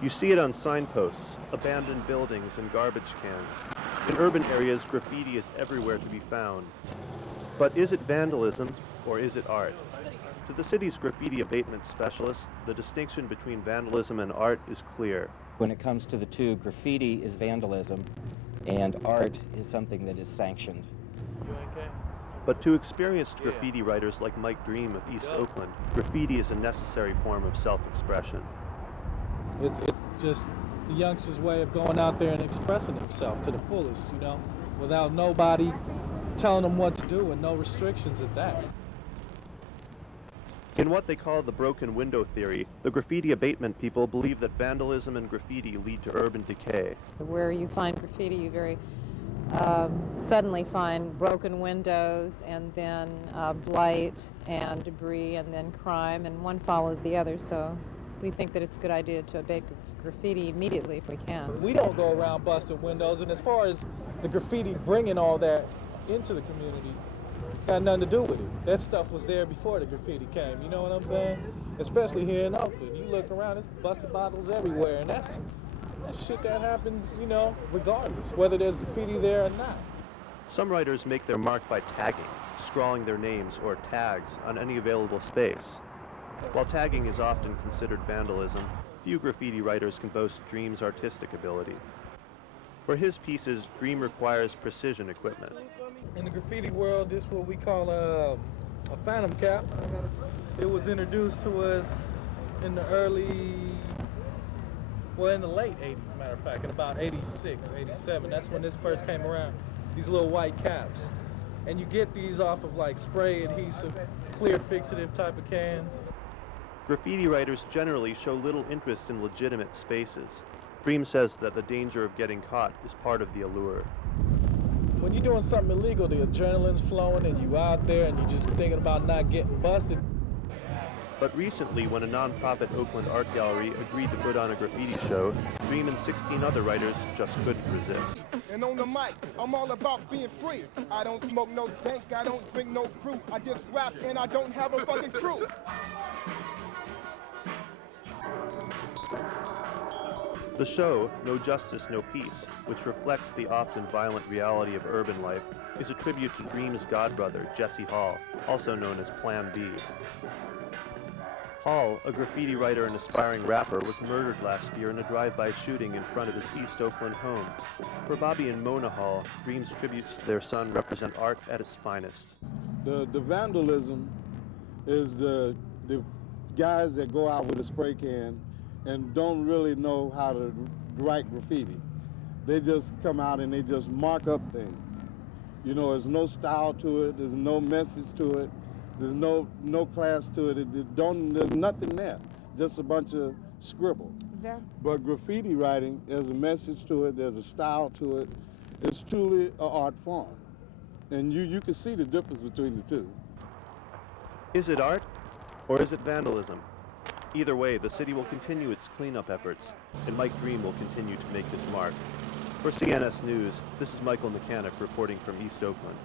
You see it on signposts, abandoned buildings, and garbage cans. In urban areas, graffiti is everywhere to be found. But is it vandalism, or is it art? To the city's graffiti abatement specialists, the distinction between vandalism and art is clear. When it comes to the two, graffiti is vandalism, and art is something that is sanctioned. You okay? But to experienced graffiti writers like Mike Dream of East Oakland, graffiti is a necessary form of self-expression. It's just the youngster's way of going out there and expressing himself to the fullest, you know, without nobody telling them what to do and no restrictions at that. In what they call the broken window theory, the graffiti abatement people believe that vandalism and graffiti lead to urban decay. Where you find graffiti, you very suddenly find broken windows and then blight and debris and then crime, and one follows the other. So we think that it's a good idea to abate graffiti immediately if we can. We don't go around busting windows, and as far as the graffiti bringing all that into the community, got nothing to do with it. That stuff was there before the graffiti came, you know what I'm saying? Especially here in Oakland. You look around, there's busted bottles everywhere, and that's shit that happens, you know, regardless, whether there's graffiti there or not. Some writers make their mark by tagging, scrawling their names or tags on any available space. While tagging is often considered vandalism, few graffiti writers can boast Dream's artistic ability. For his pieces, Dream requires precision equipment. In the graffiti world, this is what we call a phantom cap. It was introduced to us in the in the late 80s, matter of fact, in about 86, 87. That's when this first came around, these little white caps. And you get these off of like spray adhesive, clear fixative type of cans. Graffiti writers generally show little interest in legitimate spaces. Dream says that the danger of getting caught is part of the allure. When you're doing something illegal, the adrenaline's flowing and you out there and you're just thinking about not getting busted. But recently, when a non-profit Oakland art gallery agreed to put on a graffiti show, Dream and 16 other writers just couldn't resist. And on the mic, I'm all about being free. I don't smoke no dank, I don't drink no brew. I just rap and I don't have a fucking crew. The show, No Justice, No Peace, which reflects the often violent reality of urban life, is a tribute to Dream's godbrother, Jesse Hall, also known as Plan B. Hall, a graffiti writer and aspiring rapper, was murdered last year in a drive-by shooting in front of his East Oakland home. For Bobby and Mona Hall, Dream's tributes to their son represent art at its finest. The vandalism is the guys that go out with a spray can and don't really know how to write graffiti. They just come out and they just mark up things. You know, there's no style to it, there's no message to it, there's no class to it, there's nothing there, just a bunch of scribble. Yeah. But graffiti writing, there's a message to it, there's a style to it. It's truly an art form. And you can see the difference between the two. Is it art, or is it vandalism? Either way, the city will continue its cleanup efforts, and Mike Dream will continue to make his mark. For CNS News, this is Michael Mechanic reporting from East Oakland.